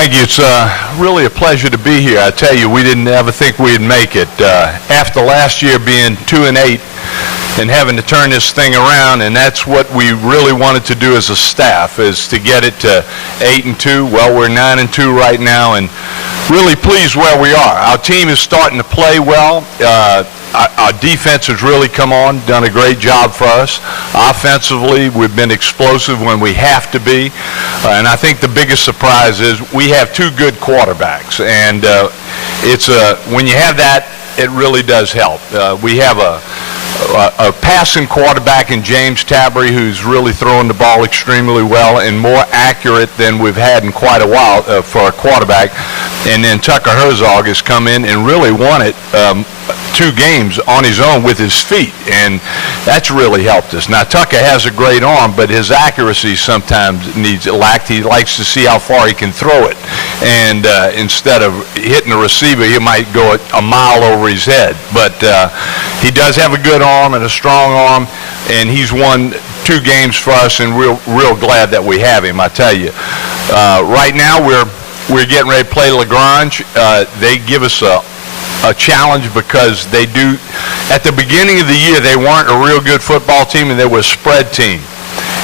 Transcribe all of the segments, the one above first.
Thank you. It's really a pleasure to be here. I tell you, we didn't ever think we'd make it. After last year being 2-8 and having to turn this thing around, and that's what we really wanted to do as a staff, is to get it to 8-2. Well, we're 9-2 right now, and really pleased where we are. Our team is starting to play well. Our defense has really come on, done a great job for us. Offensively, we've been explosive when we have to be. And I think the biggest surprise is we have two good quarterbacks. And when you have that, it really does help. We have a passing quarterback in James Tabry who's really throwing the ball extremely well and more accurate than we've had in quite a while for a quarterback. And then Tucker Herzog has come in and really won it 2 games on his own with his feet, and that's really helped us. Now, Tucker has a great arm, but his accuracy sometimes needs lacked. He likes to see how far he can throw it, and instead of hitting the receiver, he might go a mile over his head. But he does have a good arm and a strong arm, and he's won 2 games for us, and real glad that we have him, I tell you. Right now, we're getting ready to play LaGrange. They give us a challenge because they do, at the beginning of the year, they weren't a real good football team, and they were a spread team,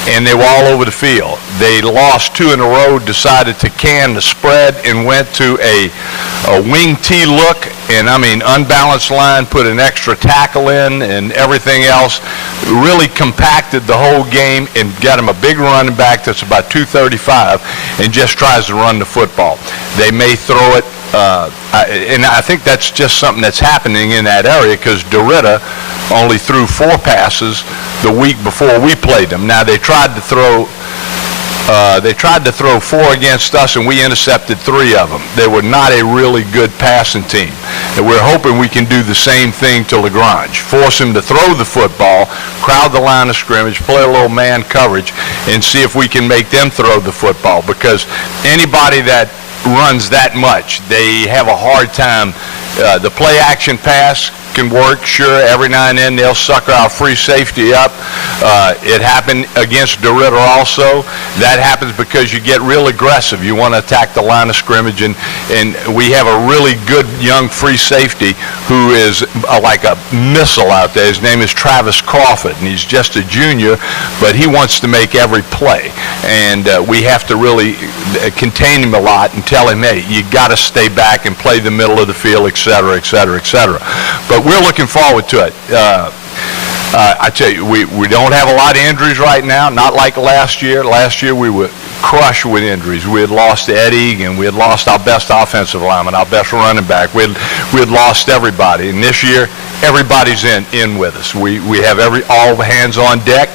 and they were all over the field. They lost 2 in a row, decided to can the spread, and went to a wing T look, and I mean unbalanced line, put an extra tackle in and everything else, really compacted the whole game and got him a big running back that's about 235 and just tries to run the football. They may throw it, and I think that's just something that's happening in that area because Dorita only threw 4 passes the week before we played them. Now they tried to throw 4 against us, and we intercepted 3 of them. They were not a really good passing team. And we're hoping we can do the same thing to LaGrange. Force them to throw the football, crowd the line of scrimmage, play a little man coverage, and see if we can make them throw the football. Because anybody that runs that much, they have a hard time. The play action pass can work, sure, every now and then they'll sucker our free safety up. It happened against Dorita also. That happens because you get real aggressive. You want to attack the line of scrimmage, and we have a really good young free safety who is like a missile out there. His name is Travis Crawford, and he's just a junior, but he wants to make every play. And we have to really contain him a lot and tell him, hey, you got to stay back and play the middle of the field, et cetera, et cetera, et cetera. But we're looking forward to it. I tell you, we don't have a lot of injuries right now, not like last year. Last year we were crushed with injuries. We had lost Eddie, and we had lost our best offensive lineman, our best running back. We had lost everybody. And this year, everybody's in with us. We have all hands on deck.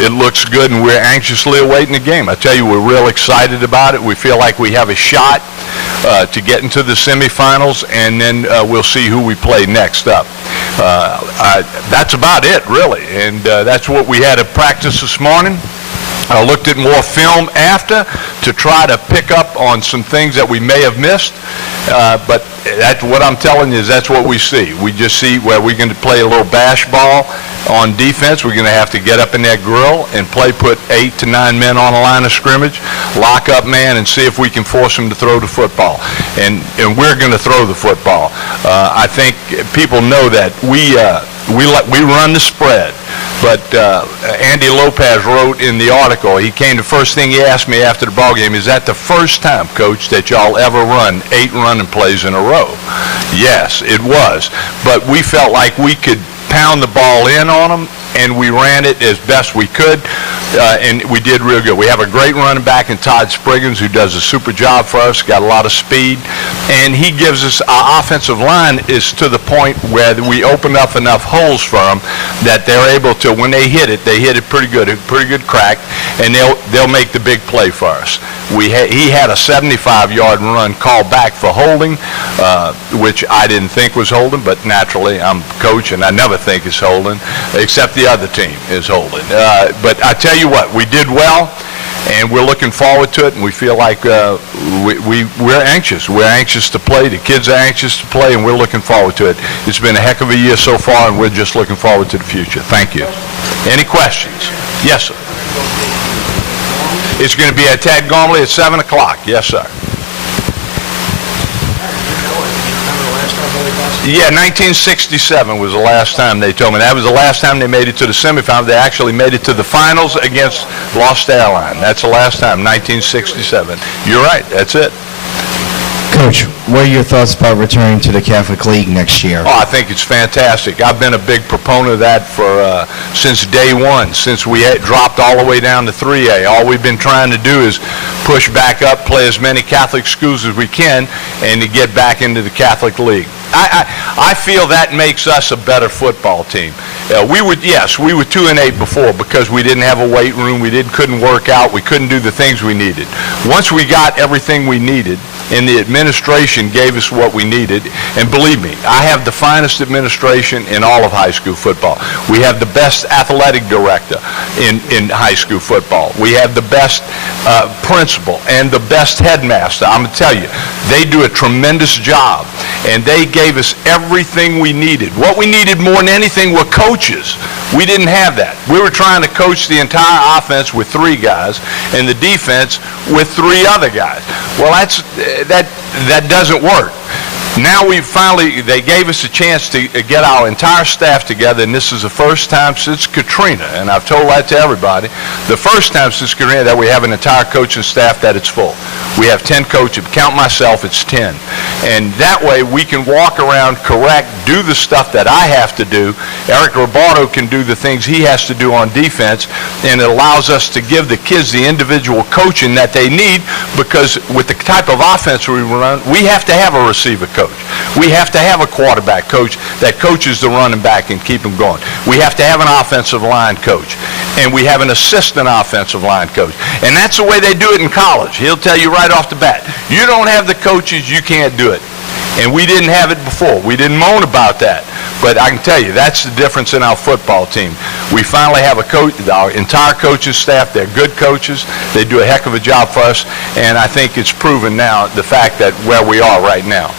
It looks good, and we're anxiously awaiting the game. I tell you, we're real excited about it. We feel like we have a shot to get into the semifinals, and then we'll see who we play next up. That's about it, really, and that's what we had at practice this morning. I looked at more film after to try to pick up on some things that we may have missed, but that's what I'm telling you is that's what we see. We just see where we're going to play a little bash ball on defense. We're going to have to get up in that grill and put 8 to 9 men on a line of scrimmage, lock up man, and see if we can force them to throw the football. And we're going to throw the football. I think people know that we run the spread. But Andy Lopez wrote in the article, the first thing he asked me after the ball game, is that the first time, Coach, that y'all ever run 8 running plays in a row? Yes, it was. But we felt like we could pound the ball in on them, and we ran it as best we could, and we did real good. We have a great running back in Todd Spriggins who does a super job for us, got a lot of speed, and he gives us, our offensive line is to the point where we open up enough holes for them that they're able to, when they hit it pretty good crack, and they'll make the big play for us. He had a 75-yard run called back for holding, which I didn't think was holding, but naturally I'm coach and I never think it's holding, except the other team is holding. But I tell you what, we did well, and we're looking forward to it, and we feel like we're anxious. We're anxious to play. The kids are anxious to play, and we're looking forward to it. It's been a heck of a year so far, and we're just looking forward to the future. Thank you. Any questions? Yes, sir. It's going to be at Tad Gormley at 7 o'clock. Yes, sir. Yeah, 1967 was the last time they told me. That was the last time they made it to the semifinals. They actually made it to the finals against Lost Airline. That's the last time, 1967. You're right, that's it. Coach, what are your thoughts about returning to the Catholic League next year? Oh, I think it's fantastic. I've been a big proponent of that for since day one, since we dropped all the way down to 3A. All we've been trying to do is push back up, play as many Catholic schools as we can, and to get back into the Catholic League. I feel that makes us a better football team. We were 2-8 before because we didn't have a weight room, couldn't work out, we couldn't do the things we needed. Once we got everything we needed, and the administration gave us what we needed, and believe me, I have the finest administration in all of high school football. We have the best athletic director in high school football. We have the best principal and the best headmaster. I'm going to tell you, they do a tremendous job, and they gave us everything we needed. What we needed more than anything were coaches. We didn't have that. We were trying to coach the entire offense with 3 guys and the defense with 3 other guys. Well, that doesn't work. Now they gave us a chance to get our entire staff together, and this is the first time since Katrina, and I've told that to everybody, the first time since Katrina that we have an entire coaching staff that it's full. We have 10 coaches. Count myself, it's 10. And that way we can walk around, correct, do the stuff that I have to do. Eric Robardo can do the things he has to do on defense, and it allows us to give the kids the individual coaching that they need, because with the type of offense we run, we have to have a receiver coach. We have to have a quarterback coach that coaches the running back and keep them going. We have to have an offensive line coach, and we have an assistant offensive line coach. And that's the way they do it in college. He'll tell you right off the bat, you don't have the coaches, you can't do it. And we didn't have it before. We didn't moan about that. But I can tell you, that's the difference in our football team. We finally have a coach, our entire coaching staff, they're good coaches. They do a heck of a job for us. And I think it's proven now, the fact that where we are right now.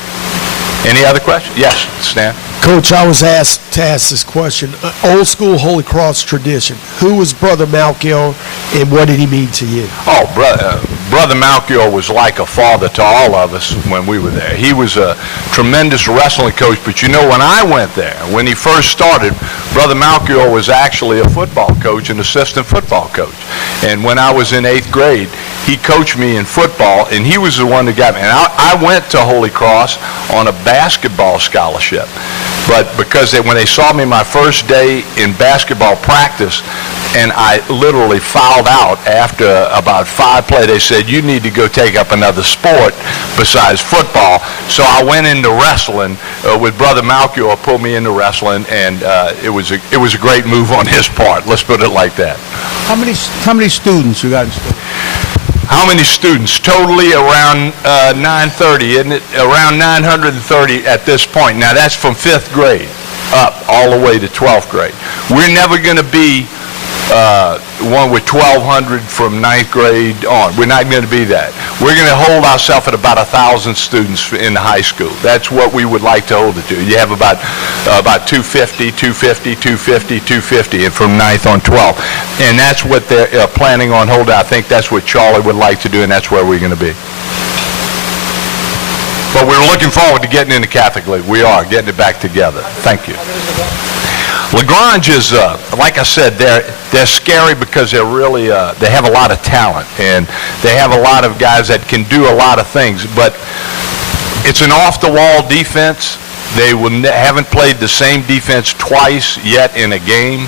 Any other questions? Yes, Stan. Coach, I was asked to ask this question. Old school Holy Cross tradition. Who was Brother Malchior, and what did he mean to you? Oh, Brother Malchior was like a father to all of us when we were there. He was a tremendous wrestling coach, but you know, when I went there, when he first started, Brother Malchior was actually a football coach, an assistant football coach. And when I was in 8th grade, he coached me in football, and he was the one that got me. And I went to Holy Cross on a basketball scholarship. But because when they saw me my first day in basketball practice, and I literally fouled out after about 5 plays, they said, you need to go take up another sport besides football. So I went into wrestling with Brother Malchior, pulled me into wrestling, and it was a great move on his part. Let's put it like that. How many students you got in school? How many students? Totally around 930, isn't it? Around 930 at this point. Now that's from 5th grade up all the way to 12th grade. We're never going to be one with 1,200 from 9th grade on. We're not going to be that. We're going to hold ourselves at about 1,000 students in the high school. That's what we would like to hold it to. You have about 250, 250, 250, 250, and from 9th on 12th. And that's what they're planning on holding. I think that's what Charlie would like to do, and that's where we're going to be. But we're looking forward to getting in the Catholic League. We are getting it back together. Thank you. LaGrange is, like I said, they're scary because they're really, they have a lot of talent, and they have a lot of guys that can do a lot of things, but it's an off-the-wall defense. They haven't played the same defense twice yet in a game.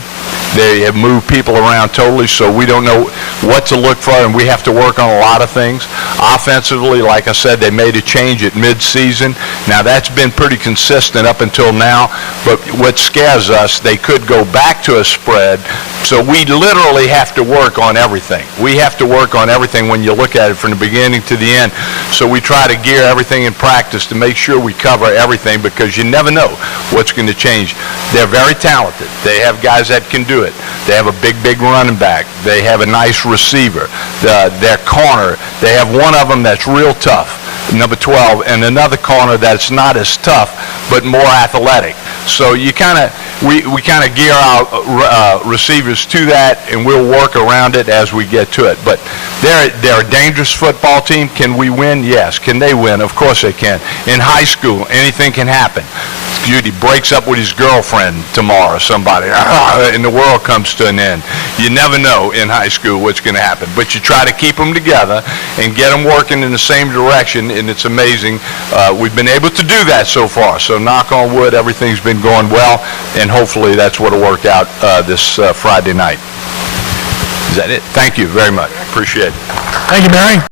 They have moved people around totally, so we don't know what to look for, and we have to work on a lot of things. Offensively, like I said, they made a change at mid-season. Now, that's been pretty consistent up until now, but what scares us, they could go back to a spread, so we literally have to work on everything. We have to work on everything when you look at it from the beginning to the end, so we try to gear everything in practice to make sure we cover everything, because you never know what's going to change. They're very talented. They have guys that can do it. They have a big running back. They have a nice receiver. Their corner, they have one of them that's real tough, number 12, and another corner that's not as tough but more athletic. So you we kind of gear our receivers to that, and we'll work around it as we get to it. But they're a dangerous football team. Can we win? Yes. Can they win? Of course they can. In high school, anything can happen. Judy breaks up with his girlfriend tomorrow, somebody, and the world comes to an end. You never know in high school what's going to happen. But you try to keep them together and get them working in the same direction, and it's amazing. We've been able to do that so far. So knock on wood, everything's been going well, and hopefully that's what will work out this Friday night. Is that it? Thank you very much. Appreciate it. Thank you, Barry.